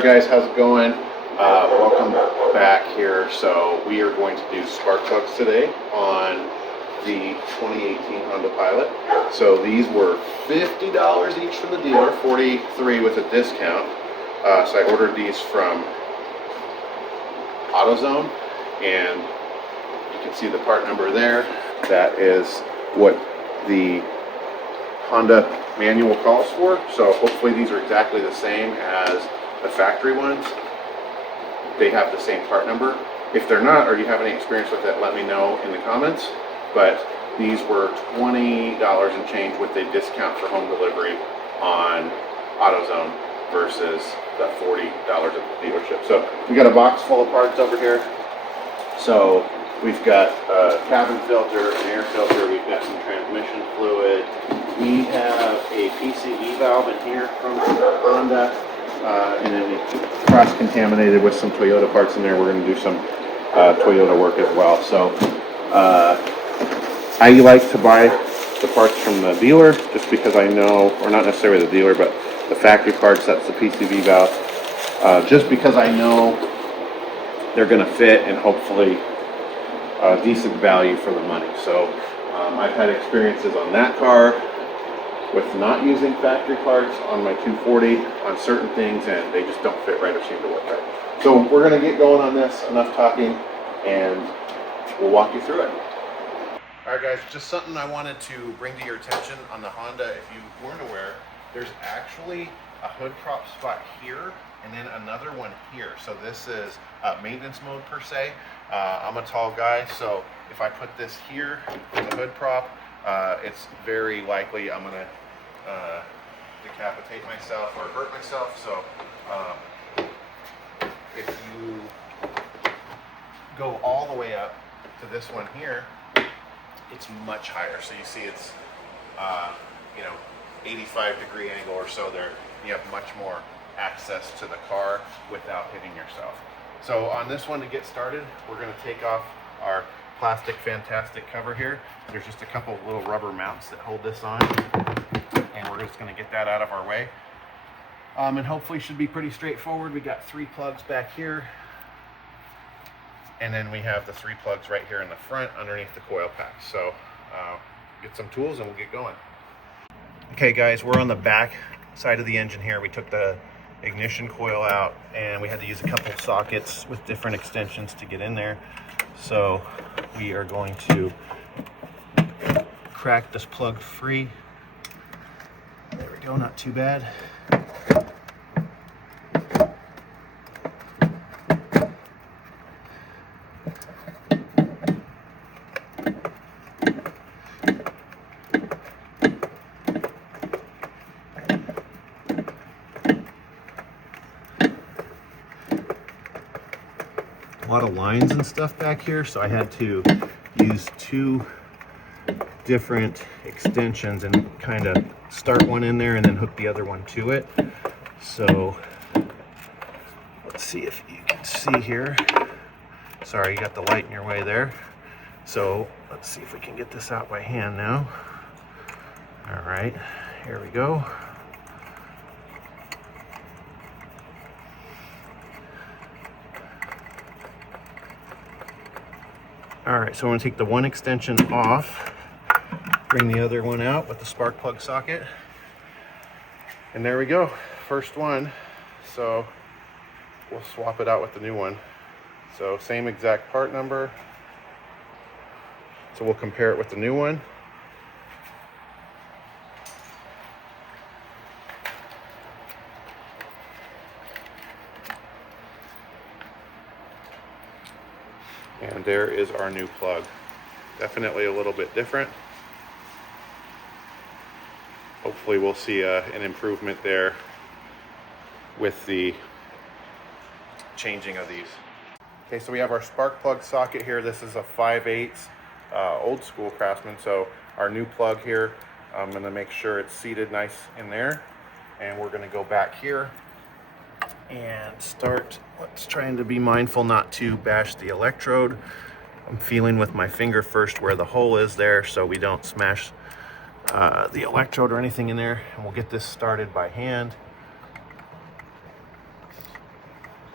Alright guys, how's it going? Welcome back here. So we are going to do spark plugs today on the 2018 Honda Pilot. So these were $50 each from the dealer, $43 with a discount. So I ordered these from AutoZone, and you can see the part number there. That is what the Honda manual calls for. So hopefully these are exactly the same as the factory ones. They have the same part number. If they're not, or you have any experience with it, let me know in the comments. But these were $20 and change with a discount for home delivery on AutoZone versus the $40 at the dealership. So we got a box full of parts over here. So we've got a cabin filter, an air filter, we've got some transmission fluid. We have a PCV valve in here from Honda, and then we cross-contaminated with some Toyota parts in there. We're going to do some Toyota work as well. So I like to buy the parts from the dealer just because I know, or not necessarily the dealer, but the factory parts, that's the PCV valve, just because I know they're going to fit and hopefully decent value for the money. So I've had experiences on that car with not using factory parts on my 240 on certain things, and they just don't fit right or seem to work right. So we're going to get going on this. Enough talking, and we'll walk you through it. Alright guys, just something I wanted to bring to your attention on the Honda. If you weren't aware, there's actually a hood prop spot here and then another one here. So this is maintenance mode per se. I'm a tall guy, so if I put this here in the hood prop, it's very likely I'm gonna decapitate myself or hurt myself. So if you go all the way up to this one here, it's much higher. So you see it's 85-degree angle or so there. You have much more access to the car without hitting yourself. So on this one, to get started, we're going to take off our plastic Fantastic cover here. There's just a couple of little rubber mounts that hold this on, and we're just going to get that out of our way. And hopefully should be pretty straightforward. We got 3 plugs back here, and then we have the 3 plugs right here in the front underneath the coil pack. So get some tools and we'll get going. Okay guys, we're on the back side of the engine here. We took the ignition coil out and we had to use a couple sockets with different extensions to get in there. So we are going to crack this plug free. There we go, not too bad. A lot of lines and stuff back here, so I had to use 2 different extensions and kind of start one in there and then hook the other one to it. So let's see if you can see here. Sorry, you got the light in your way there. So let's see if we can get this out by hand now. All right, here we go. Alright, so I'm going to take the one extension off, bring the other one out with the spark plug socket, and there we go, first one. So we'll swap it out with the new one. So same exact part number, so we'll compare it with the new one. And there is our new plug. Definitely a little bit different. Hopefully we'll see an improvement there with the changing of these. Okay, so we have our spark plug socket here. This is a 5/8 old school Craftsman. So our new plug here, I'm gonna make sure it's seated nice in there. And we're gonna go back here and start. Let's trying to be mindful not to bash the electrode. I'm feeling with my finger first where the hole is there so we don't smash the electrode or anything in there. And we'll get this started by hand.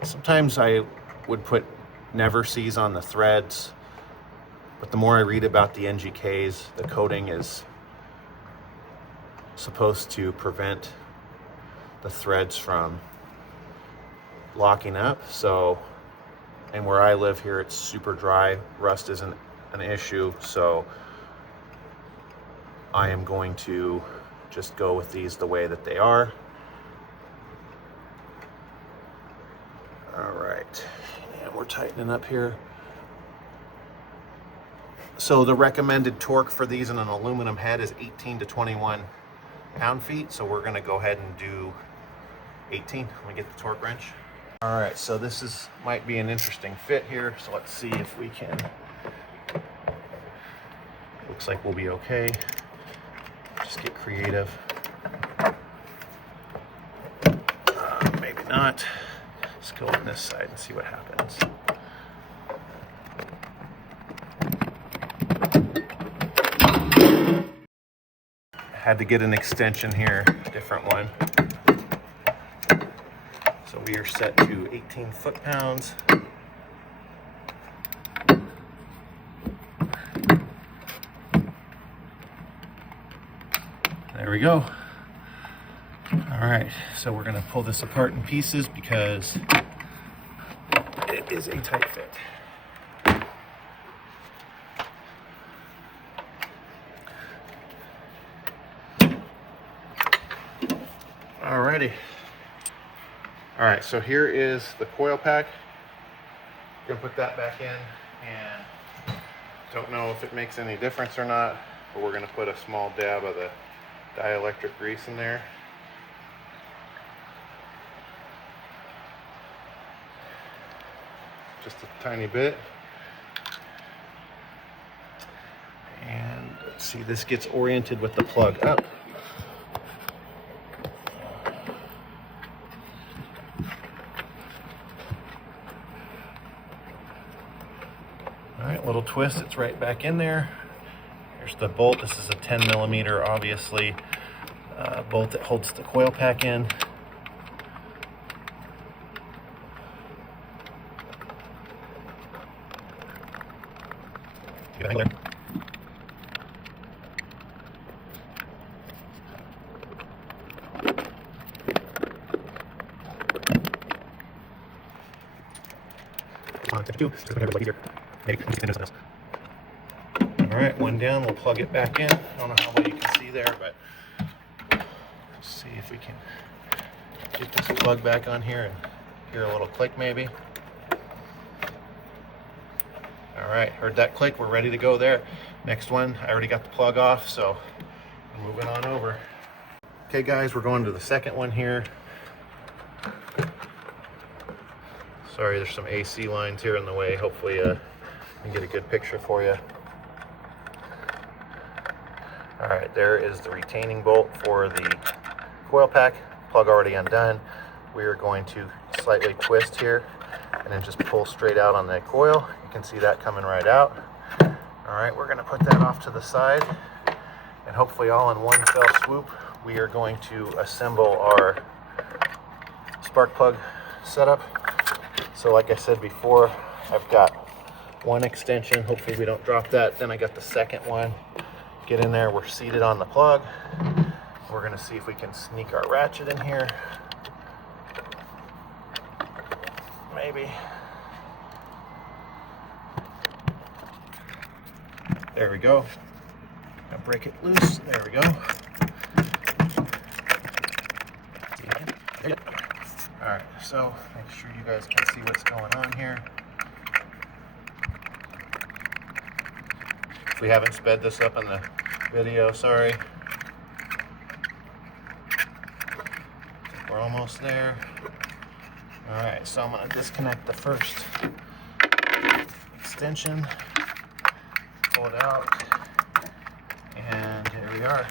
Sometimes I would put never sees on the threads, but the more I read about the NGKs, the coating is supposed to prevent the threads from locking up. So, and where I live here, it's super dry. Rust isn't an issue. So I am going to just go with these the way that they are. All right, and we're tightening up here. So the recommended torque for these in an aluminum head is 18 to 21 pound-feet. So we're gonna go ahead and do 18. Let me get the torque wrench. All right, so this might be an interesting fit here. So let's see if we can, looks like we'll be okay. Just get creative. Maybe not. Let's go on this side and see what happens. Had to get an extension here, different one. So we are set to 18 foot-pounds. There we go. All right, so we're gonna pull this apart in pieces because it is a tight fit. Alrighty. All right, so here is the coil pack. Gonna put that back in, and don't know if it makes any difference or not, but we're gonna put a small dab of the dielectric grease in there. Just a tiny bit. And let's see, this gets oriented with the plug up. All right, little twist, it's right back in there. Here's the bolt. This is a 10 millimeter, obviously, bolt that holds the coil pack in. Get it there. All right, one down, we'll plug it back in. I don't know how well you can see there, but let's see if we can get this plug back on here and hear a little click maybe. All right, heard that click, we're ready to go there. Next one, I already got the plug off, so I'm moving on over. Okay guys, we're going to the second one here. Sorry, there's some AC lines here in the way. Hopefully I can get a good picture for you. All right, there is the retaining bolt for the coil pack. Plug already undone. We are going to slightly twist here and then just pull straight out on that coil. You can see that coming right out. All right, we're gonna put that off to the side, and hopefully all in one fell swoop, we are going to assemble our spark plug setup. So like I said before, I've got one extension. Hopefully we don't drop that. Then I got the second one. Get in there, we're seated on the plug. We're gonna see if we can sneak our ratchet in here. Maybe. There we go. Now break it loose. There we go. All right, so make sure you guys can see what's going on here. If we haven't sped this up in the video, sorry. We're almost there. All right, so I'm gonna disconnect the first extension, pull it out, and here we are.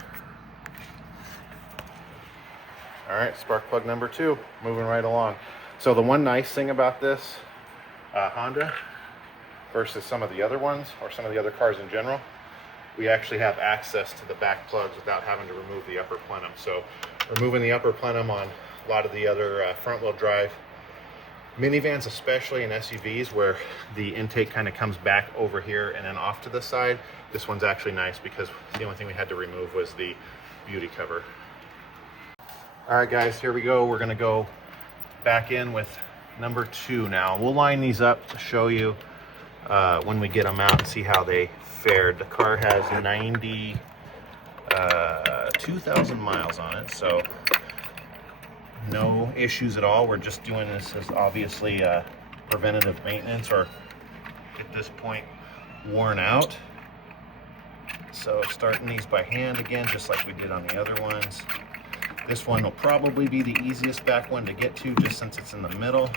All right, spark plug number 2, moving right along. So the one nice thing about this Honda versus some of the other ones, or some of the other cars in general, we actually have access to the back plugs without having to remove the upper plenum. So removing the upper plenum on a lot of the other front wheel drive minivans, especially in SUVs where the intake kind of comes back over here and then off to the side. This one's actually nice because the only thing we had to remove was the beauty cover. All right, guys, here we go. We're gonna go back in with number 2 now. We'll line these up to show you when we get them out and see how they fared. The car has 92,000 miles on it, so no issues at all. We're just doing this as obviously preventative maintenance, or at this point worn out. So starting these by hand again, just like we did on the other ones. This one will probably be the easiest back one to get to, just since it's in the middle.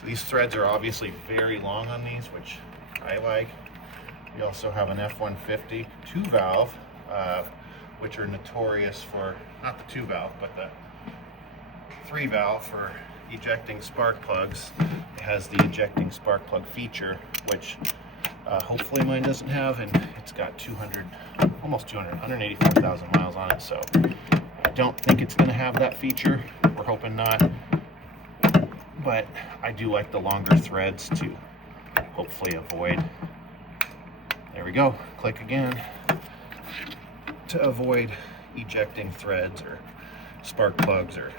So these threads are obviously very long on these, which I like. We also have an F-150 2-valve, which are notorious for, not the 2-valve, but the 3-valve for ejecting spark plugs. It has the ejecting spark plug feature, which hopefully mine doesn't have, and it's got 184,000 miles on it, so I don't think it's going to have that feature. We're hoping not, but I do like the longer threads to hopefully avoid. There we go, click again, to avoid ejecting threads or spark plugs or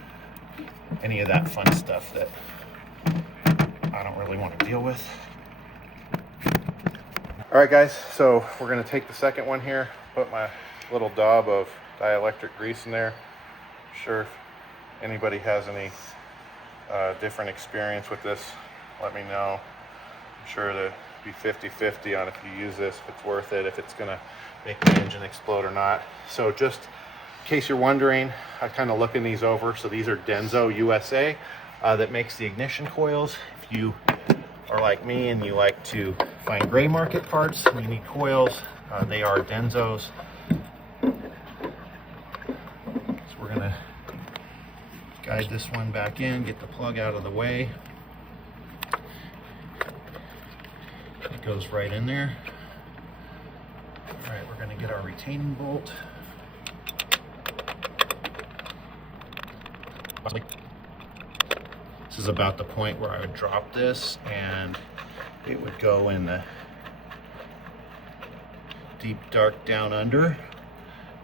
any of that fun stuff that I don't really want to deal with. All right, guys, so we're going to take the second one here, put my little daub of dielectric grease in there. I'm sure if anybody has any different experience with this, let me know. I'm sure to be 50-50 on if you use this, if it's worth it, if it's going to make the engine explode or not. So just in case you're wondering, I kind of looking these over. So these are Denso USA that makes the ignition coils. If you are like me and you like to find gray market parts and you need coils, they are Denso's. So we're gonna guide this one back in, get the plug out of the way. It goes right in there. All right, we're gonna get our retaining bolt. This is about the point where I would drop this and it would go in the deep dark down under,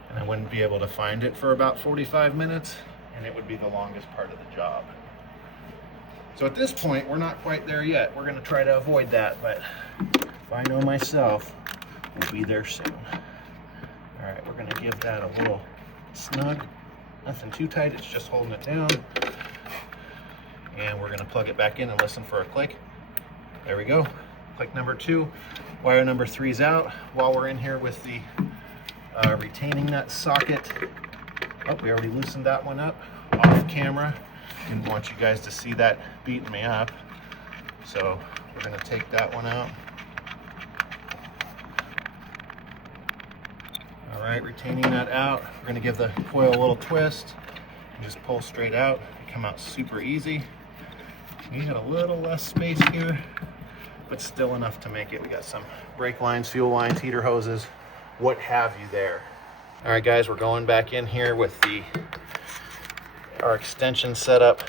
and I wouldn't be able to find it for about 45 minutes, and it would be the longest part of the job. So at this point, we're not quite there yet. We're gonna try to avoid that, but if I know myself, we'll be there soon. All right, we're gonna give that a little snug. Nothing too tight, it's just holding it down. And we're gonna plug it back in and listen for a click. There we go, click number 2. Wire number 3's out. While we're in here with the retaining nut socket, oh, we already loosened that one up off camera. Didn't want you guys to see that beating me up. So we're gonna take that one out. All right, retaining nut out. We're gonna give the coil a little twist and just pull straight out. It come out super easy. We got a little less space here, but still enough to make it. We got some brake lines, fuel lines, heater hoses, what have you there. All right, guys, we're going back in here with our extension setup.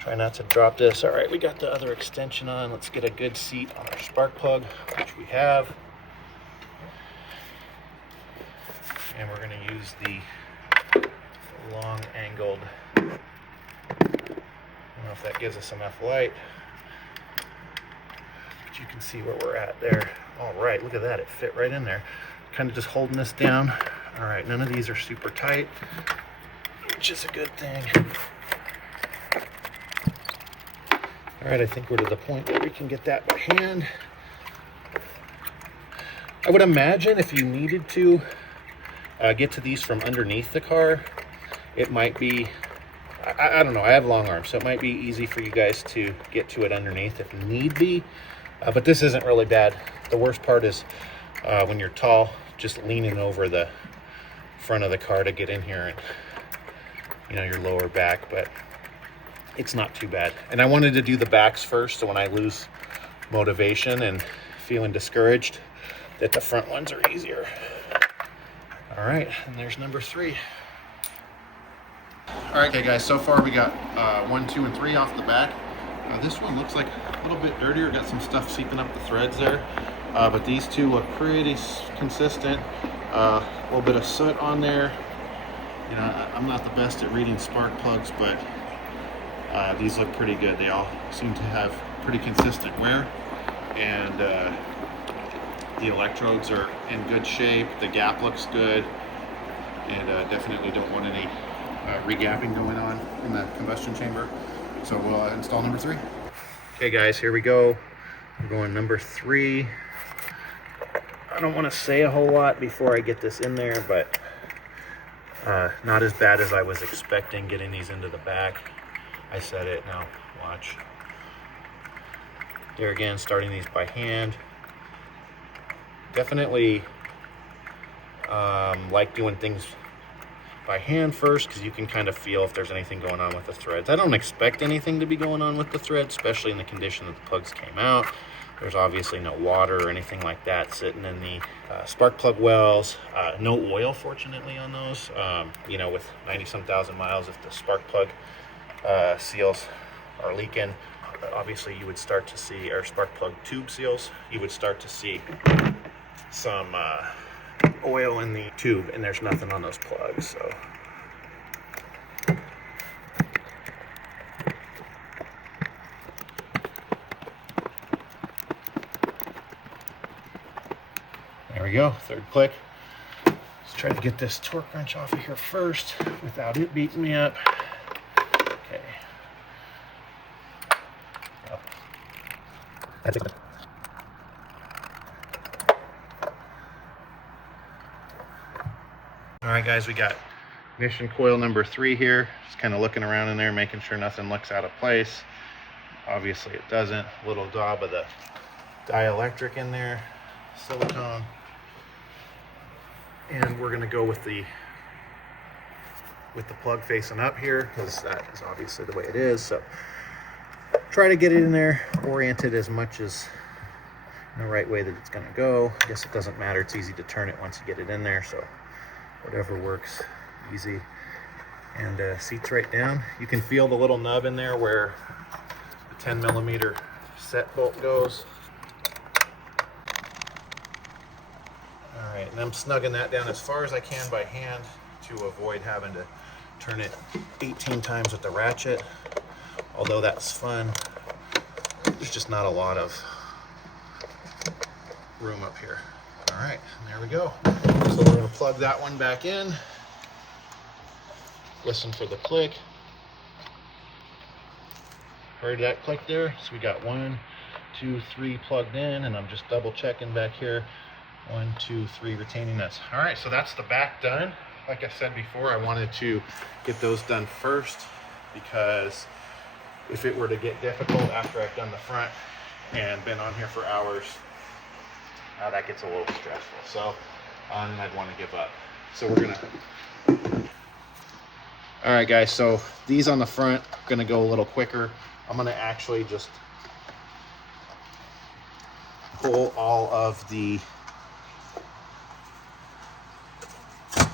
Try not to drop this. All right, we got the other extension on. Let's get a good seat on our spark plug, which we have. And we're gonna use the long angled, I don't know if that gives us enough light, but you can see where we're at there. All right, look at that, it fit right in there. Kind of just holding this down. All right, none of these are super tight, which is a good thing. All right, I think we're to the point where we can get that by hand. I would imagine if you needed to get to these from underneath the car, it might be, I don't know, I have long arms, so it might be easy for you guys to get to it underneath if need be, but this isn't really bad. The worst part is when you're tall, just leaning over the front of the car to get in here and, you know, your lower back, but it's not too bad. And I wanted to do the backs first, so when I lose motivation and feeling discouraged, that the front ones are easier. All right, and there's number 3. All right, okay guys, so far we got 1, 2, and 3 off the back. This one looks like a little bit dirtier, got some stuff seeping up the threads there. But these two look pretty consistent. A little bit of soot on there. You know, I'm not the best at reading spark plugs, but these look pretty good. They all seem to have pretty consistent wear, and the electrodes are in good shape. The gap looks good, and definitely don't want any regapping going on in the combustion chamber. So we'll install number 3. Okay guys, here we go. We're going number 3. I don't want to say a whole lot before I get this in there, but not as bad as I was expecting getting these into the back. I said it, now watch. There again, starting these by hand. Definitely like doing things by hand first, because you can kind of feel if there's anything going on with the threads. I don't expect anything to be going on with the threads, especially in the condition that the plugs came out. There's obviously no water or anything like that sitting in the spark plug wells. No oil, fortunately, on those. You know, with 90-some thousand miles, if the spark plug seals are leaking, obviously you would start to see, or spark plug tube seals, you would start to see some oil in the tube, and there's nothing on those plugs. So there we go, 3rd click. Let's try to get this torque wrench off of here first without it beating me up. Okay. That's it. All right guys, we got ignition coil number 3 here. Just kind of looking around in there, making sure nothing looks out of place. Obviously it doesn't. Little daub of the dielectric in there, silicone. And we're gonna go with the plug facing up here, because that is obviously the way it is. So try to get it in there oriented as much as in the right way that it's gonna go. I guess it doesn't matter, it's easy to turn it once you get it in there, so whatever works, easy. And seats right down. You can feel the little nub in there where the 10mm set bolt goes. All right, and I'm snugging that down as far as I can by hand to avoid having to turn it 18 times with the ratchet. Although that's fun, there's just not a lot of room up here. All right, there we go. So we're going to plug that one back in. Listen for the click. Heard that click there? So we got 1, 2, 3 plugged in, and I'm just double checking back here. 1, 2, 3 retaining nuts. All right, so that's the back done. Like I said before, I wanted to get those done first, because if it were to get difficult after I've done the front and been on here for hours, that gets a little stressful. So and I'd want to give up. So we're gonna. All right, guys. So these on the front are gonna go a little quicker. I'm gonna actually just pull all of the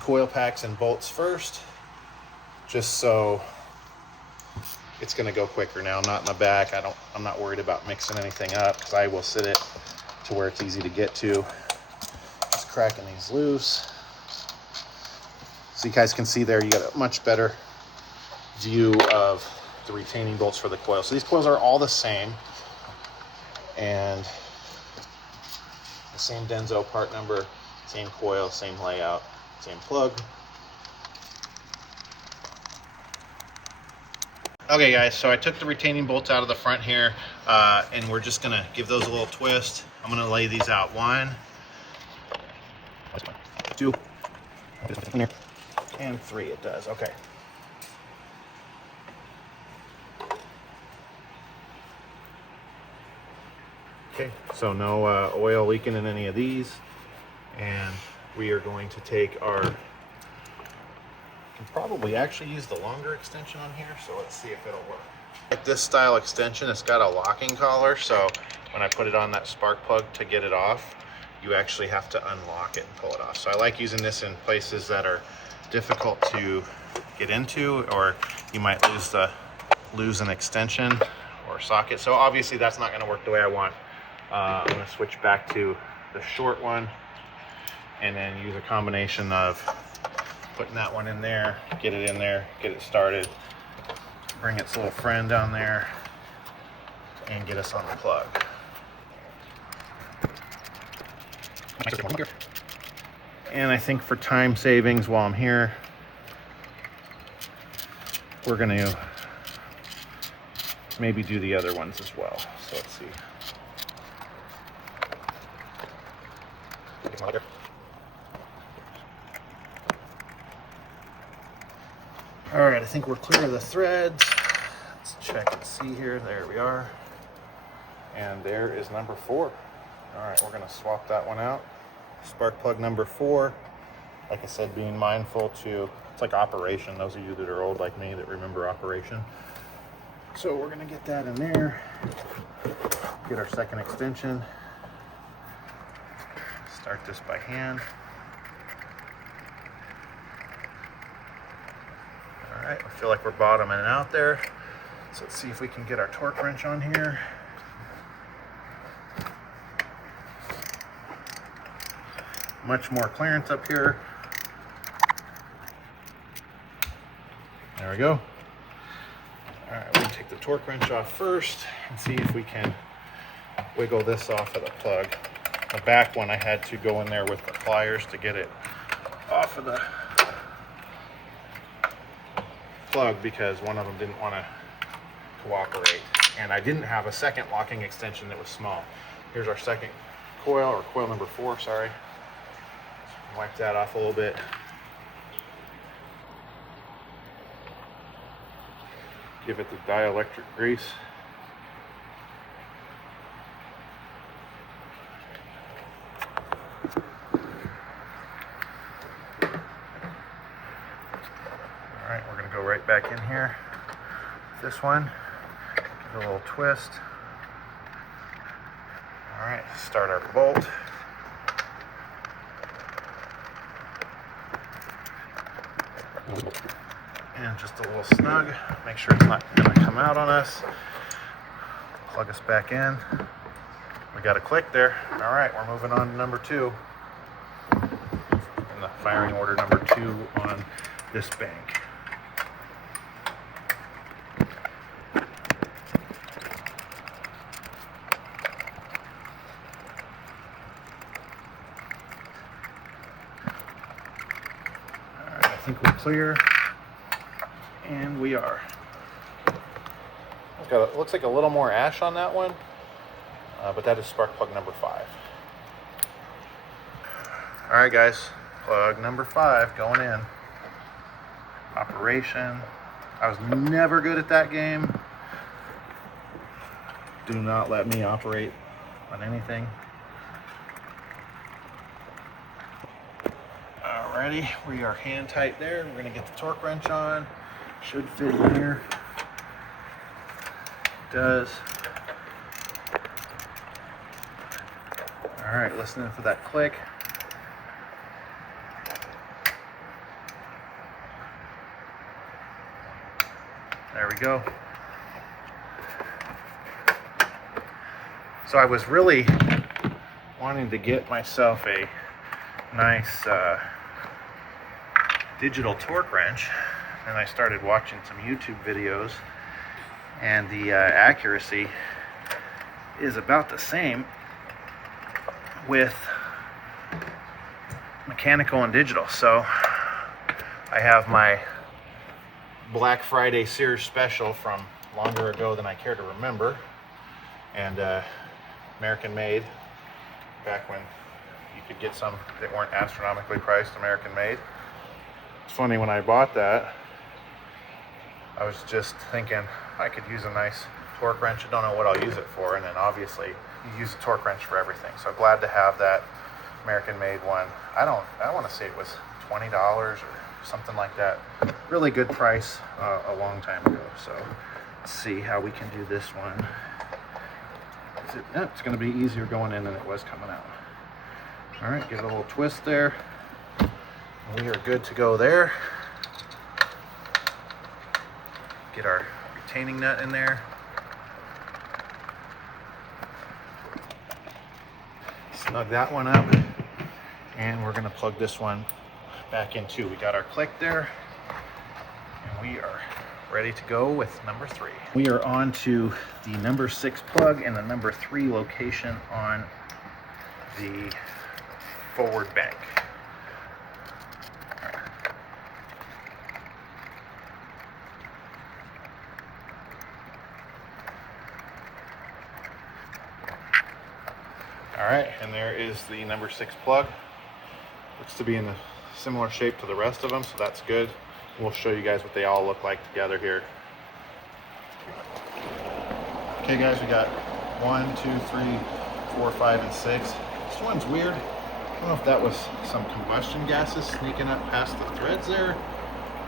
coil packs and bolts first, just so it's gonna go quicker. Now, not in the back. I'm not worried about mixing anything up, because I will sit it to where it's easy to get to. Just cracking these loose. So you guys can see there, you got a much better view of the retaining bolts for the coil. So these coils are all the same, and the same Denso part number, same coil, same layout, same plug. Okay guys, so I took the retaining bolts out of the front here, and we're just gonna give those a little twist. I'm gonna lay these out. 1, 2, and 3 it does, okay. Okay, so no oil leaking in any of these. And we are going to take our, can probably actually use the longer extension on here, so let's see if it'll work. Like this style extension, it's got a locking collar, so when I put it on that spark plug to get it off, you actually have to unlock it and pull it off. So I like using this in places that are difficult to get into, or you might lose an extension or socket. So obviously that's not going to work the way I want. I'm going to switch back to the short one and then use a combination of putting that one in there, get it in there, get it started, bring its little friend down there, and get us on the plug. And I think for time savings while I'm here, we're going to maybe do the other ones as well. So let's see. All right, I think we're clear of the threads. Let's check and see here. There we are. And there is number 4. All right, we're gonna swap that one out. Spark plug number 4. Like I said, being mindful to, it's like Operation. Those of you that are old like me that remember Operation. So we're gonna get that in there. Get our second extension. Start this by hand. All right, I feel like we're bottoming out there. So let's see if we can get our torque wrench on here. Much more clearance up here. There we go. All right, we're gonna take the torque wrench off first and see if we can wiggle this off of the plug. The back one, I had to go in there with the pliers to get it off of the plug because one of them didn't want to cooperate. And I didn't have a second locking extension that was small. Here's our second coil, or coil number 4, sorry. Wipe that off a little bit. Give it the dielectric grease. All right, we're gonna go right back in here. This one, give it a little twist. All right, start our bolt. And just a little snug, make sure it's not going to come out on us. Plug us back in. We got a click there. All right, we're moving on to number 2. In the firing order, number 2 on this bank. All right, I think we're clear. And we are. Looks like a little more ash on that one, but that is spark plug number 5. All right, guys, plug number 5 going in. Operation. I was never good at that game. Do not let me operate on anything. Alrighty, we are hand tight there. We're gonna get the torque wrench on. Should fit in here. It does. All right, listening for that click. There we go. So I was really wanting to get myself a nice digital torque wrench. And I started watching some YouTube videos, and the accuracy is about the same with mechanical and digital. So I have my Black Friday Sears special from longer ago than I care to remember, and American made, back when you could get some that weren't astronomically priced, American made. It's funny, when I bought that, I was just thinking I could use a nice torque wrench. I don't know what I'll use it for, and then obviously you use a torque wrench for everything. So glad to have that American-made one. I want to say it was $20 or something like that. Really good price a long time ago. So let's see how we can do this one. It's going to be easier going in than it was coming out. All right, give it a little twist there. We are good to go there. get our retaining nut in there. Snug that one up. And we're gonna plug this one back in too. We got our click there, and we are ready to go with number 3. We are on to the number 6 plug and the number 3 location on the forward bank. All right, and there is the number 6 plug. Looks to be in a similar shape to the rest of them, so that's good. We'll show you guys what they all look like together here. Okay guys, we got 1, 2, 3, 4, 5, and 6. This one's weird. I don't know if that was some combustion gases sneaking up past the threads there.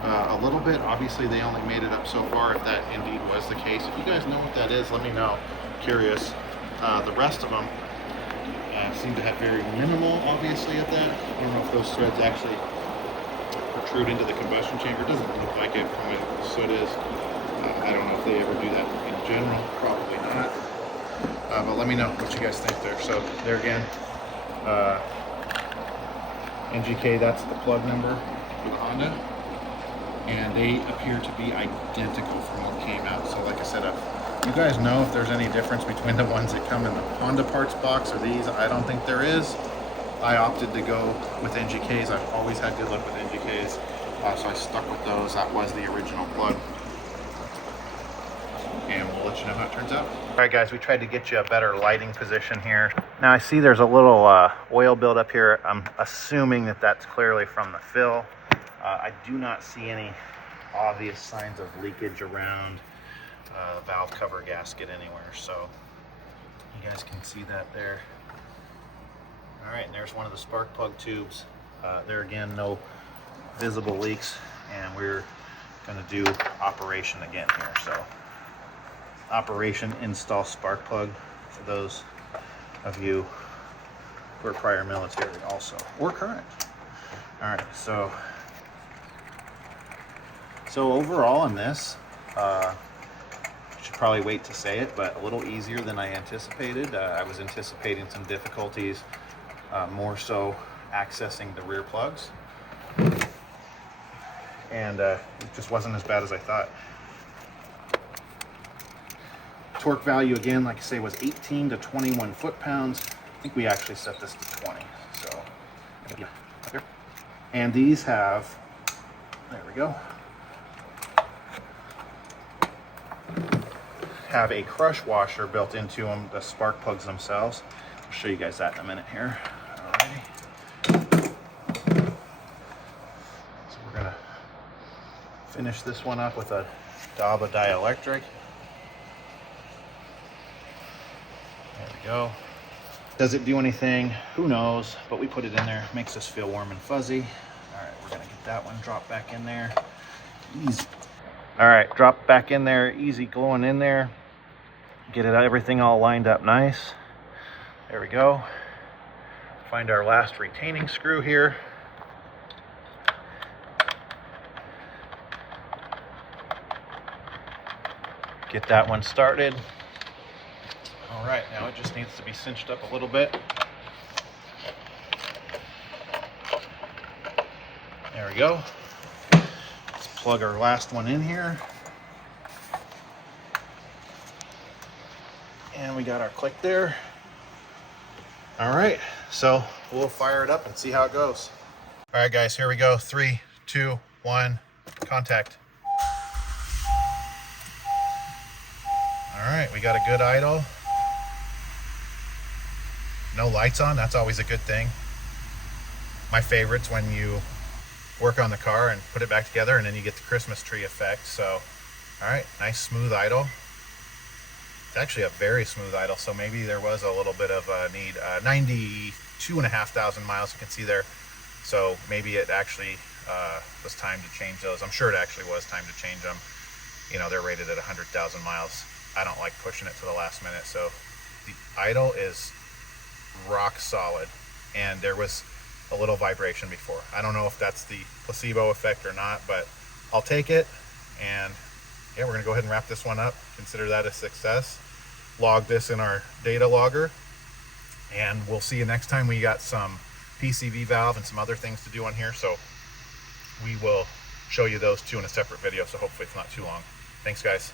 A little bit. Obviously they only made it up so far, if that indeed was the case. If you guys know what that is, let me know. Curious. The rest of them seem to have very minimal, obviously, of that. I don't know if those threads actually protrude into the combustion chamber. It doesn't look like it from what the soot is. I don't know if they ever do that in general. Probably not. But let me know what you guys think there. So there again, NGK, that's the plug number for the Honda. And they appear to be identical from what came out. So like I said, you guys know if there's any difference between the ones that come in the Honda parts box or these. I don't think there is. I opted to go with NGKs. I've always had good luck with NGKs, so I stuck with those. That was the original plug, and we'll let you know how it turns out. All right guys, we tried to get you a better lighting position here. Now I see there's a little oil buildup here. I'm assuming that that's clearly from the fill. I do not see any obvious signs of leakage around valve cover gasket anywhere, so you guys can see that there. All right, and there's one of the spark plug tubes. There again, no visible leaks, and we're gonna do operation again here. So operation, install spark plug for those of you who are prior military also, or current. All right, so overall on this, should probably wait to say it, but a little easier than I anticipated. I was anticipating some difficulties, more so accessing the rear plugs, and it just wasn't as bad as I thought. Torque value again, like I say, was 18 to 21 foot-pounds. I think we actually set this to 20. So, yeah, up here. And these have, there we go, have a crush washer built into them, the spark plugs themselves. I'll show you guys that in a minute here. Alrighty. So we're gonna finish this one up with a Daba dielectric. There we go. Does it do anything? Who knows? But we put it in there. Makes us feel warm and fuzzy. All right, we're gonna get that one dropped back in there. Easy. All right, drop back in there. Easy glowing in there. Get it, everything all lined up nice. There we go. Find our last retaining screw here. Get that one started. All right, now it just needs to be cinched up a little bit. There we go. Let's plug our last one in here. And we got our click there. All right, so we'll fire it up and see how it goes. All right, guys, here we go. 3, 2, 1, contact. All right, we got a good idle. No lights on, that's always a good thing. My favorite's when you work on the car and put it back together and then you get the Christmas tree effect. So, all right, nice smooth idle. It's actually a very smooth idle, so maybe there was a little bit of a need. 92,500 miles, you can see there. So maybe it actually was time to change those. I'm sure it actually was time to change them. You know, they're rated at 100,000 miles. I don't like pushing it to the last minute. So the idle is rock solid, and there was a little vibration before. I don't know if that's the placebo effect or not, but I'll take it, and yeah, we're gonna go ahead and wrap this one up. Consider that a success. Log this in our data logger, and we'll see you next time. We got some PCV valve and some other things to do on here, so we will show you those two in a separate video, so hopefully it's not too long. Thanks, guys.